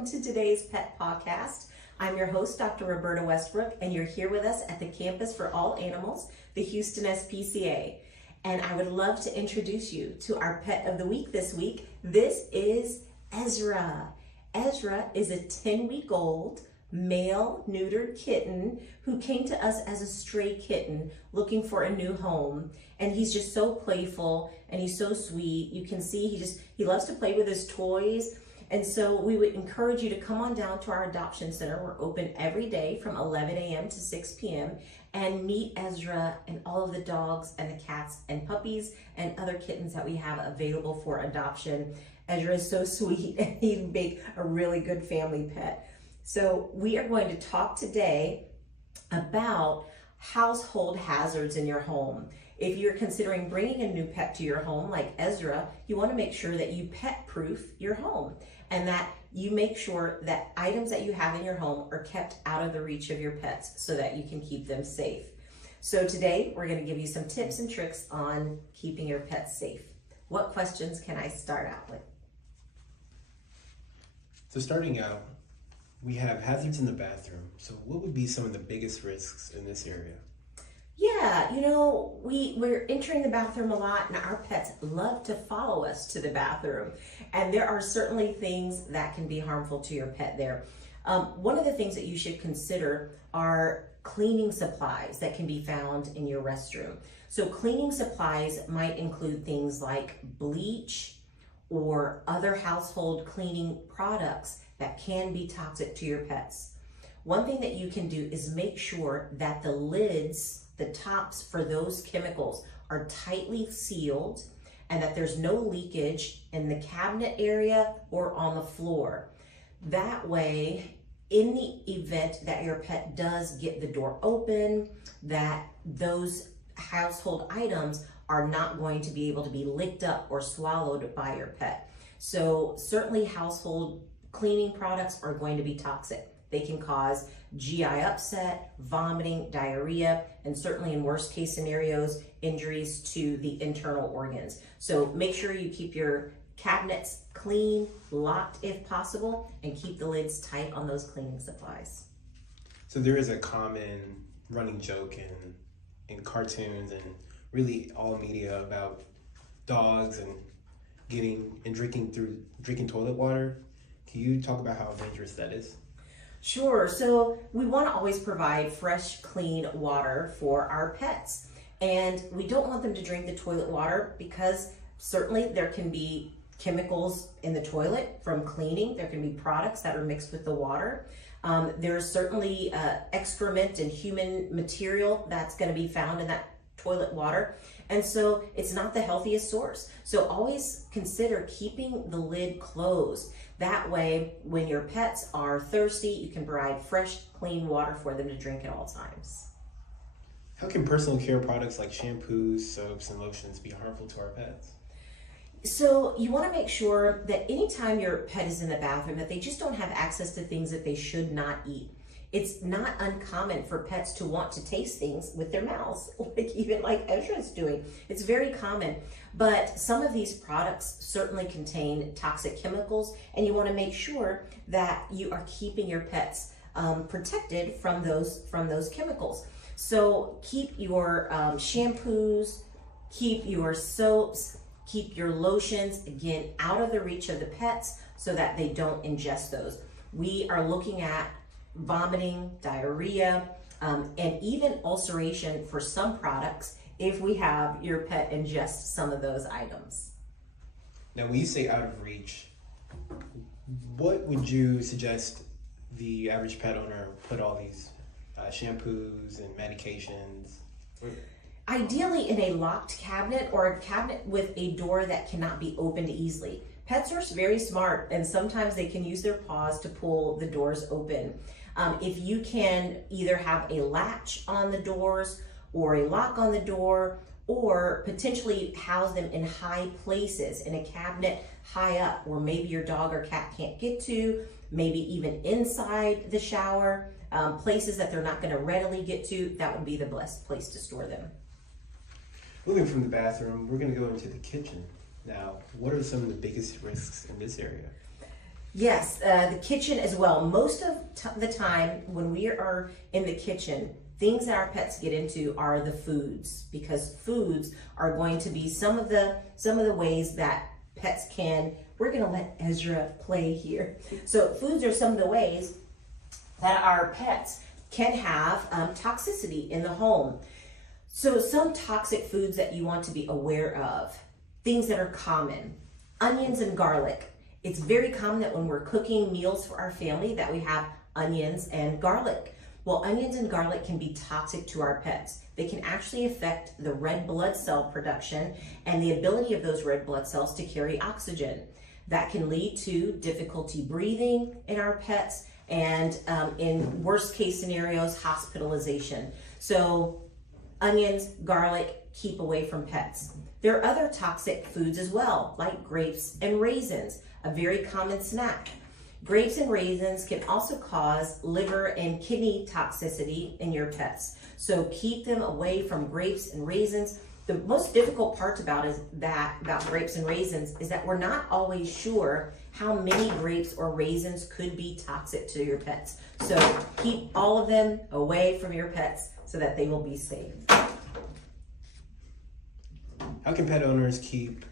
welcome to today's Pet Pawcast. I'm your host, Dr. Roberta Westbrook, and you're here with us at the Campus for All Animals, the Houston SPCA. And I would love to introduce you to our pet of the week this week. This is Ezra. Ezra is a 10-week-old male neutered kitten who came to us as a stray kitten looking for a new home. And he's just so playful and he's so sweet. You can see he loves to play with his toys. And so we would encourage you to come on down to our adoption center. We're open every day from 11 a.m. to 6 p.m. and meet Ezra and all of the dogs and the cats and puppies and other kittens that we have available for adoption. Ezra is so sweet and he'd make a really good family pet. So we are going to talk today about household hazards in your home. If you're considering bringing a new pet to your home, like Ezra, you want to make sure that you pet-proof your home and that you make sure that items that you have in your home are kept out of the reach of your pets so that you can keep them safe. So today, we're going to give you some tips and tricks on keeping your pets safe. What questions can I start out with? So starting out, we have hazards in the bathroom. So what would be some of the biggest risks in this area? Yeah, we're entering the bathroom a lot and our pets love to follow us to the bathroom. And there are certainly things that can be harmful to your pet there. One of the things that you should consider are cleaning supplies that can be found in your restroom. So cleaning supplies might include things like bleach or other household cleaning products that can be toxic to your pets. One thing that you can do is make sure that the lids, the tops for those chemicals are tightly sealed and that there's no leakage in the cabinet area or on the floor. That way, in the event that your pet does get the door open, that those household items are not going to be able to be licked up or swallowed by your pet. So certainly household cleaning products are going to be toxic. They can cause GI upset, vomiting, diarrhea, and certainly in worst case scenarios, injuries to the internal organs. So make sure you keep your cabinets clean, locked if possible, and keep the lids tight on those cleaning supplies. So there is a common running joke in cartoons and really all media about dogs and drinking toilet water. Can you talk about how dangerous that is? Sure. So we want to always provide fresh, clean water for our pets. And we don't want them to drink the toilet water because certainly there can be chemicals in the toilet from cleaning. There can be products that are mixed with the water. There's certainly excrement and human material that's going to be found in that toilet water. And so it's not the healthiest source. So always consider keeping the lid closed. That way, when your pets are thirsty, you can provide fresh, clean water for them to drink at all times. How can personal care products like shampoos, soaps, and lotions be harmful to our pets? So you want to make sure that anytime your pet is in the bathroom, that they just don't have access to things that they should not eat. It's not uncommon for pets to want to taste things with their mouths, like Ezra's doing. It's very common, but some of these products certainly contain toxic chemicals, and you want to make sure that you are keeping your pets protected from those chemicals. So keep your shampoos, keep your soaps, keep your lotions, again, out of the reach of the pets so that they don't ingest those. We are looking at vomiting, diarrhea, and even ulceration for some products if we have your pet ingest some of those items. Now, when you say out of reach, what would you suggest the average pet owner put all these shampoos and medications? Ideally in a locked cabinet or a cabinet with a door that cannot be opened easily. Pets are very smart and sometimes they can use their paws to pull the doors open. If you can either have a latch on the doors or a lock on the door, or potentially house them in high places in a cabinet high up where maybe your dog or cat can't get to, maybe even inside the shower, places that they're not going to readily get to, that would be the best place to store them. Moving from the bathroom, we're going to go into the kitchen. Now, what are some of the biggest risks in this area? Yes, the kitchen as well. Most of the time when we are in the kitchen, things that our pets get into are the foods, because foods are going to be some of the ways that pets can. We're going to let Ezra play here. So foods are some of the ways that our pets can have toxicity in the home. So some toxic foods that you want to be aware of, things that are common, onions and garlic. It's very common that when we're cooking meals for our family that we have onions and garlic. Well, onions and garlic can be toxic to our pets. They can actually affect the red blood cell production and the ability of those red blood cells to carry oxygen. That can lead to difficulty breathing in our pets and in worst case scenarios, hospitalization. So onions, garlic, keep away from pets. There are other toxic foods as well, like grapes and raisins, a very common snack. Grapes and raisins can also cause liver and kidney toxicity in your pets. So keep them away from grapes and raisins. The most difficult part about grapes and raisins is that we're not always sure how many grapes or raisins could be toxic to your pets. So keep all of them away from your pets so that they will be safe. How can pet owners keep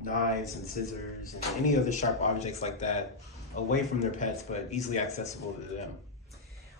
knives and scissors and any other sharp objects like that away from their pets but easily accessible to them?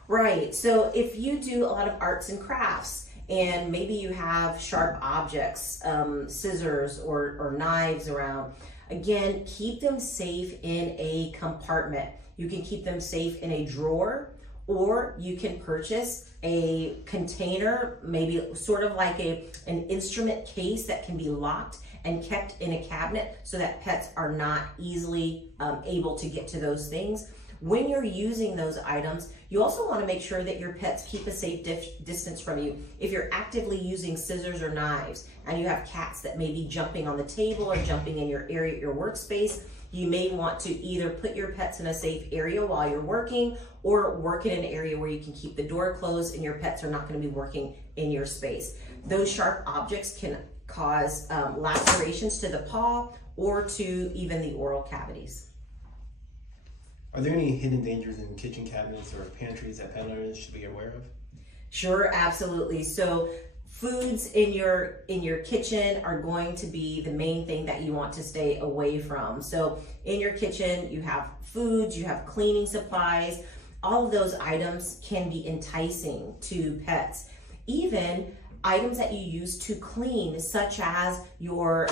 Right, so if you do a lot of arts and crafts and maybe you have sharp objects, scissors or knives around, again, keep them safe in a compartment. You can keep them safe in a drawer, or you can purchase a container, maybe sort of like an instrument case that can be locked and kept in a cabinet so that pets are not easily able to get to those things. When you're using those items, you also want to make sure that your pets keep a safe distance from you. If you're actively using scissors or knives and you have cats that may be jumping on the table or jumping in your area, your workspace, you may want to either put your pets in a safe area while you're working or work in an area where you can keep the door closed and your pets are not going to be working in your space. Those sharp objects can cause lacerations to the paw or to even the oral cavities. Are there any hidden dangers in kitchen cabinets or pantries that pet owners should be aware of? Sure, absolutely. So foods in your kitchen are going to be the main thing that you want to stay away from. So in your kitchen, you have foods, you have cleaning supplies. All of those items can be enticing to pets. Even items that you use to clean, such as your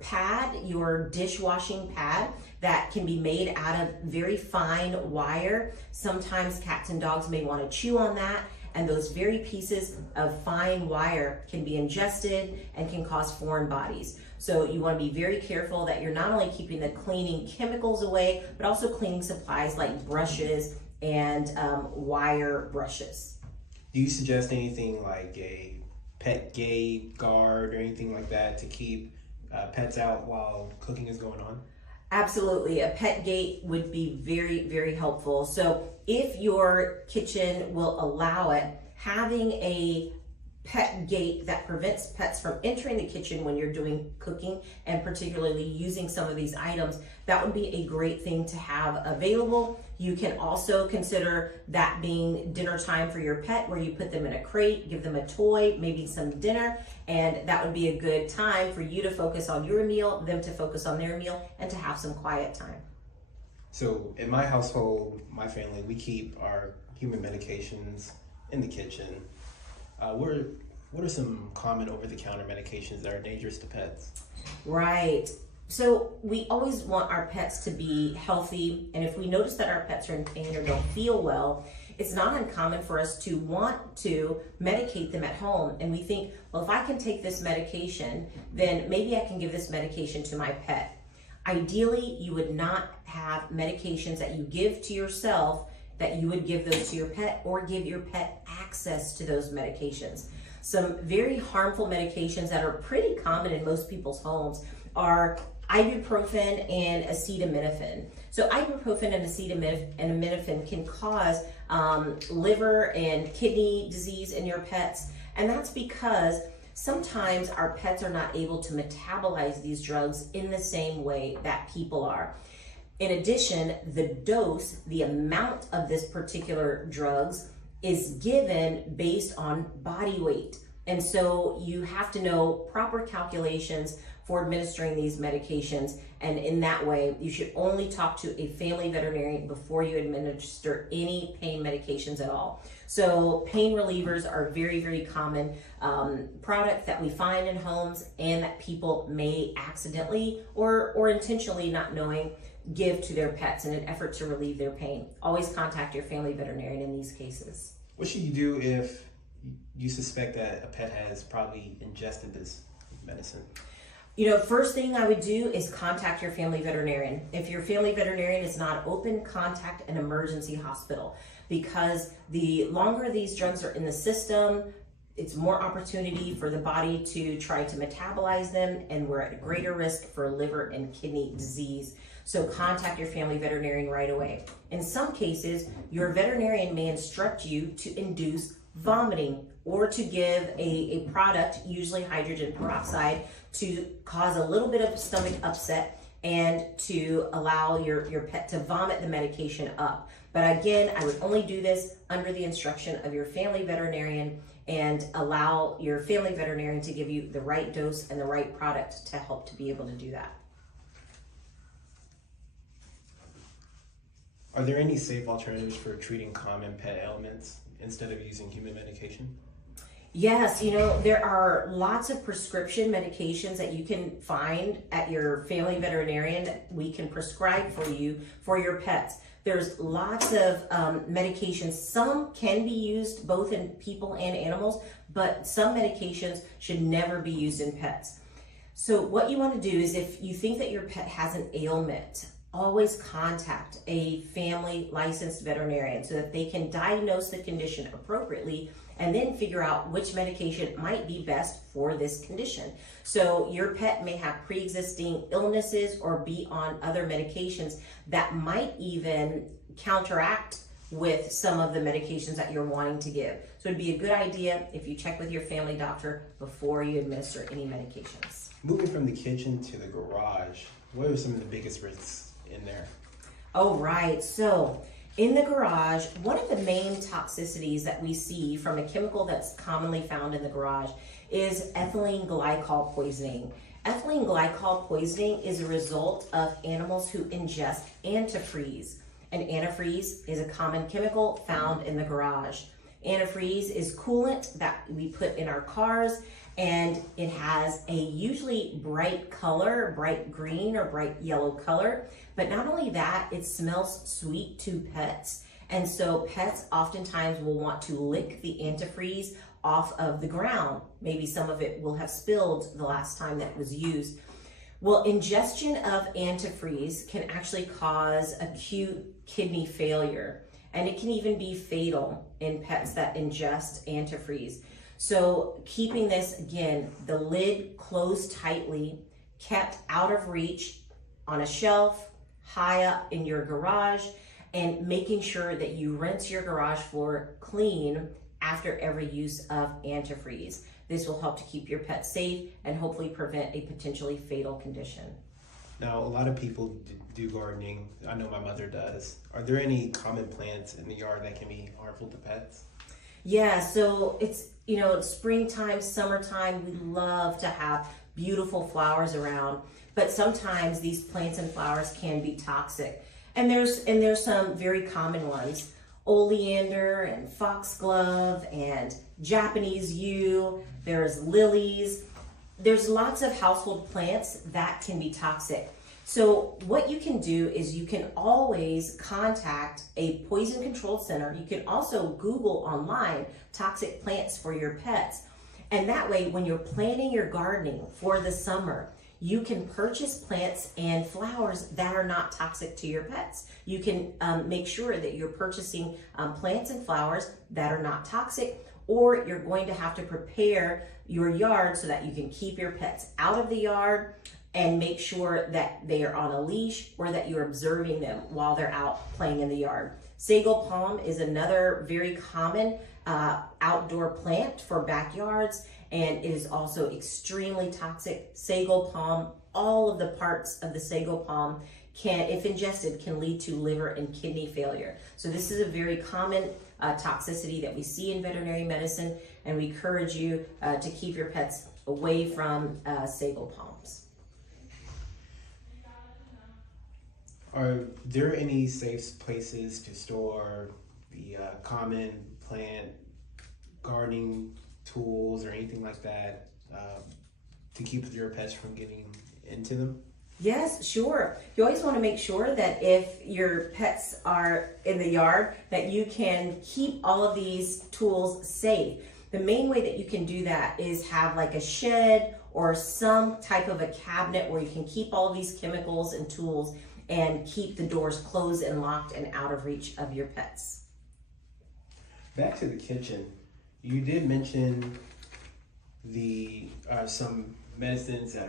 pad, your dishwashing pad, that can be made out of very fine wire. Sometimes cats and dogs may want to chew on that, and those very pieces of fine wire can be ingested and can cause foreign bodies. So you want to be very careful that you're not only keeping the cleaning chemicals away, but also cleaning supplies like brushes and wire brushes. Do you suggest anything like a pet gate, guard, or anything like that to keep pets out while cooking is going on? Absolutely. A pet gate would be very, very helpful. So if your kitchen will allow it, having a pet gate that prevents pets from entering the kitchen when you're doing cooking and particularly using some of these items, that would be a great thing to have available. You can also consider that being dinner time for your pet, where you put them in a crate, give them a toy, maybe some dinner, and that would be a good time for you to focus on your meal, them to focus on their meal, and to have some quiet time. So in my household, my family, we keep our human medications in the kitchen. What are some common over-the-counter medications that are dangerous to pets? Right. So we always want our pets to be healthy, and if we notice that our pets are in pain or don't feel well, it's not uncommon for us to want to medicate them at home. And we think, well, if I can take this medication, then maybe I can give this medication to my pet. Ideally, you would not have medications that you give to yourself that you would give those to your pet, or give your pet access to those medications. Some very harmful medications that are pretty common in most people's homes are ibuprofen and acetaminophen. So ibuprofen and acetaminophen can cause liver and kidney disease in your pets, and that's because sometimes our pets are not able to metabolize these drugs in the same way that people are. In addition, the dose, the amount of this particular drugs is given based on body weight. And so you have to know proper calculations for administering these medications. And in that way, you should only talk to a family veterinarian before you administer any pain medications at all. So pain relievers are very, very common product that we find in homes and that people may accidentally or intentionally, not knowing, give to their pets in an effort to relieve their pain. Always contact your family veterinarian in these cases. What should you do if you suspect that a pet has probably ingested this medicine? First thing I would do is contact your family veterinarian. If your family veterinarian is not open, contact an emergency hospital, because the longer these drugs are in the system, it's more opportunity for the body to try to metabolize them, and we're at greater risk for liver and kidney disease. So contact your family veterinarian right away. In some cases, your veterinarian may instruct you to induce vomiting or to give a product, usually hydrogen peroxide, to cause a little bit of stomach upset and to allow your pet to vomit the medication up. But again, I would only do this under the instruction of your family veterinarian, and allow your family veterinarian to give you the right dose and the right product to help to be able to do that. Are there any safe alternatives for treating common pet ailments instead of using human medication? Yes, there are lots of prescription medications that you can find at your family veterinarian that we can prescribe for you for your pets. There's lots of medications. Some can be used both in people and animals, but some medications should never be used in pets. So what you want to do is, if you think that your pet has an ailment, always contact a family licensed veterinarian so that they can diagnose the condition appropriately and then figure out which medication might be best for this condition. So your pet may have pre-existing illnesses or be on other medications that might even counteract with some of the medications that you're wanting to give. So it'd be a good idea if you check with your family doctor before you administer any medications. Moving from the kitchen to the garage, what are some of the biggest risks in there? Oh, right. So in the garage, one of the main toxicities that we see from a chemical that's commonly found in the garage is ethylene glycol poisoning. Ethylene glycol poisoning is a result of animals who ingest antifreeze. And antifreeze is a common chemical found in the garage. Antifreeze is coolant that we put in our cars, and it has a usually bright color, bright green or bright yellow color. But not only that, it smells sweet to pets. And so pets oftentimes will want to lick the antifreeze off of the ground. Maybe some of it will have spilled the last time that it was used. Well, ingestion of antifreeze can actually cause acute kidney failure, and it can even be fatal in pets that ingest antifreeze. So keeping this, again, the lid closed tightly, kept out of reach on a shelf, high up in your garage, and making sure that you rinse your garage floor clean after every use of antifreeze. This will help to keep your pet safe and hopefully prevent a potentially fatal condition. Now, a lot of people do gardening. I know my mother does. Are there any common plants in the yard that can be harmful to pets? Yeah, so it's springtime, summertime, we love to have beautiful flowers around, but sometimes these plants and flowers can be toxic. And there's some very common ones: oleander and foxglove and Japanese yew. There's lilies. There's lots of household plants that can be toxic. So what you can do is you can always contact a poison control center. You can also Google online toxic plants for your pets. And that way, when you're planning your gardening for the summer, you can purchase plants and flowers that are not toxic to your pets. You can make sure that you're purchasing plants and flowers that are not toxic, or you're going to have to prepare your yard so that you can keep your pets out of the yard and make sure that they are on a leash or that you're observing them while they're out playing in the yard. Sago palm is another very common outdoor plant for backyards, and it is also extremely toxic. Sago palm, all of the parts of the sago palm if ingested, can lead to liver and kidney failure. So this is a very common toxicity that we see in veterinary medicine, and we encourage you to keep your pets away from sago palms. Are there any safe places to store the common plant gardening tools or anything like that to keep your pets from getting into them? Yes, sure. You always want to make sure that if your pets are in the yard, that you can keep all of these tools safe. The main way that you can do that is have like a shed or some type of a cabinet where you can keep all of these chemicals and tools and keep the doors closed and locked and out of reach of your pets. Back to the kitchen, you did mention some medicines that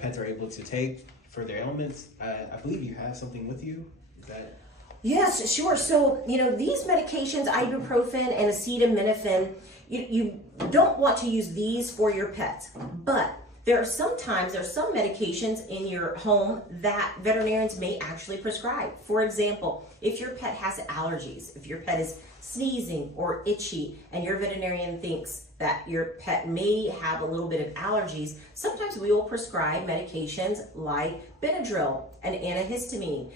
pets are able to take for their ailments. I believe you have something with you. Is that? Yes, sure. So, these medications, ibuprofen and acetaminophen, you don't want to use these for your pets, but there are some medications in your home that veterinarians may actually prescribe. For example, if your pet has allergies, if your pet is sneezing or itchy, and your veterinarian thinks that your pet may have a little bit of allergies, sometimes we will prescribe medications like Benadryl and antihistamine.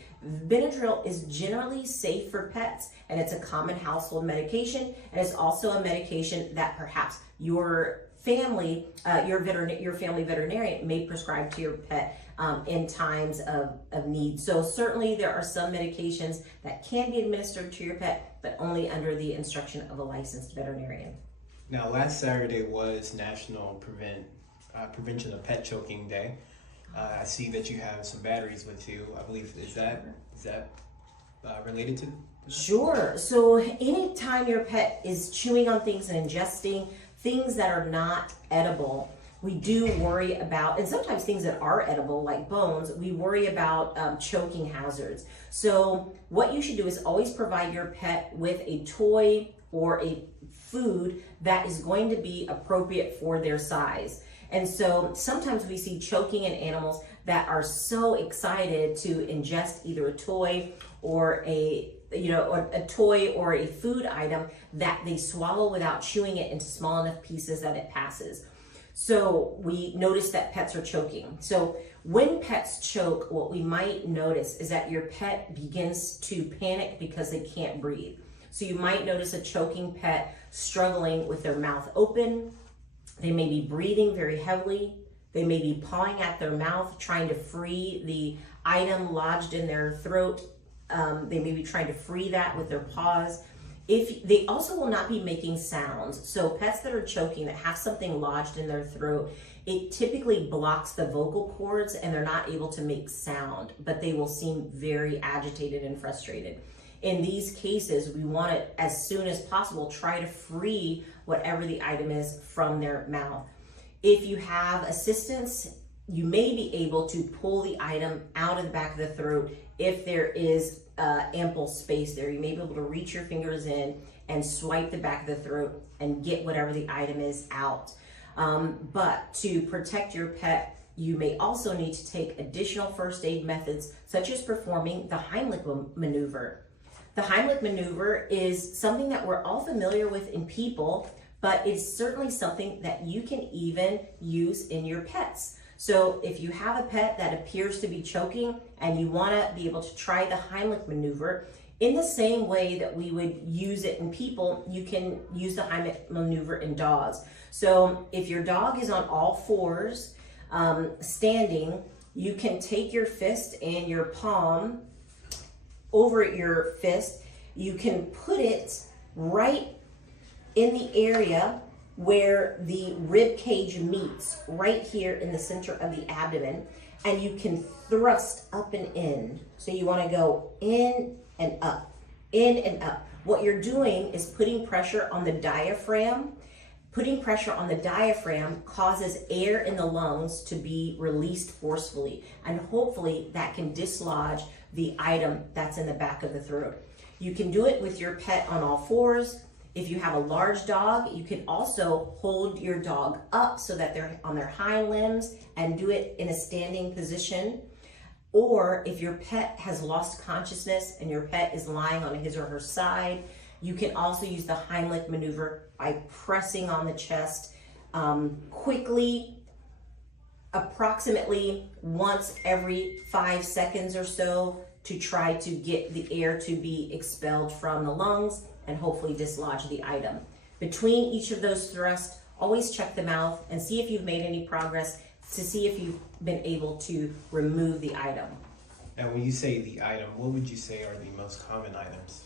Benadryl is generally safe for pets, and it's a common household medication, and it's also a medication that perhaps your family veterinarian may prescribe to your pet in times of need. So certainly there are some medications that can be administered to your pet, but only under the instruction of a licensed veterinarian. Now, last Saturday was National Prevention of Pet Choking Day. I see that you have some batteries with you. I believe, is that related to that? Sure. So anytime your pet is chewing on things and ingesting things that are not edible, we do worry about, and sometimes things that are edible like bones, we worry about choking hazards. So what you should do is always provide your pet with a toy or a food that is going to be appropriate for their size. And so sometimes we see choking in animals that are so excited to ingest either a toy or a toy or a food item that they swallow without chewing it into small enough pieces that it passes. So we notice that pets are choking. So when pets choke, what we might notice is that your pet begins to panic because they can't breathe. So you might notice a choking pet struggling with their mouth open. They may be breathing very heavily. They may be pawing at their mouth, trying to free the item lodged in their throat. They may be trying to free that with their paws. If they also will not be making sounds. So pets that are choking, that have something lodged in their throat, it typically blocks the vocal cords and they're not able to make sound, but they will seem very agitated and frustrated. In these cases, we want to, as soon as possible, try to free whatever the item is from their mouth. If you have assistance, you may be able to pull the item out of the back of the throat if there is ample space there. You may be able to reach your fingers in and swipe the back of the throat and get whatever the item is out. But to protect your pet, you may also need to take additional first aid methods, such as performing the Heimlich maneuver. The Heimlich maneuver is something that we're all familiar with in people, but it's certainly something that you can even use in your pets. So if you have a pet that appears to be choking and you want to be able to try the Heimlich maneuver, in the same way that we would use it in people, you can use the Heimlich maneuver in dogs. So if your dog is on all fours, standing, you can take your fist and your palm over your fist. You can put it right in the area where the rib cage meets, right here in the center of the abdomen, and you can thrust up and in. So you want to go in and up, in and up. What you're doing is putting pressure on the diaphragm. Putting pressure on the diaphragm causes air in the lungs to be released forcefully, and hopefully that can dislodge the item that's in the back of the throat. You can do it with your pet on all fours. If you have a large dog, you can also hold your dog up so that they're on their hind limbs and do it in a standing position. Or if your pet has lost consciousness and your pet is lying on his or her side, you can also use the Heimlich maneuver by pressing on the chest quickly, approximately once every 5 seconds or so, to try to get the air to be expelled from the lungs and hopefully dislodge the item. Between each of those thrusts, always check the mouth and see if you've made any progress to see if you've been able to remove the item. And when you say the item, what would you say are the most common items?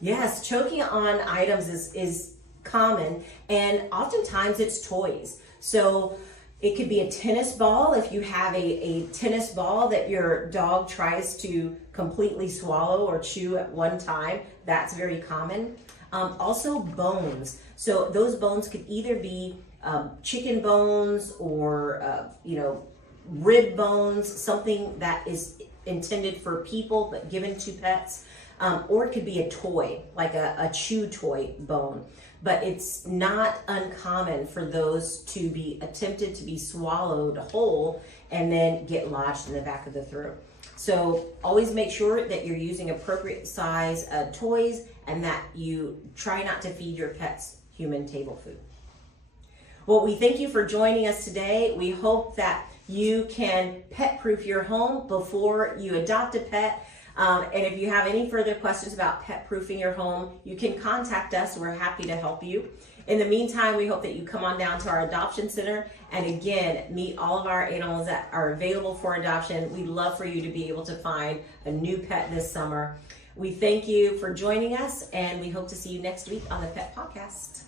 Yes, choking on items is common, and oftentimes it's toys. So it could be a tennis ball. If you have a tennis ball that your dog tries to completely swallow or chew at one time, that's very common. Also bones. So those bones could either be chicken bones or rib bones, something that is intended for people but given to pets, or it could be a toy, like a chew toy bone. But it's not uncommon for those to be attempted to be swallowed whole and then get lodged in the back of the throat. So always make sure that you're using appropriate size toys and that you try not to feed your pets human table food. Well, we thank you for joining us today. We hope that you can pet-proof your home before you adopt a pet. And if you have any further questions about pet-proofing your home, you can contact us. We're happy to help you. In the meantime, we hope that you come on down to our adoption center and again, meet all of our animals that are available for adoption. We'd love for you to be able to find a new pet this summer. We thank you for joining us, and we hope to see you next week on the Pet Pawcast.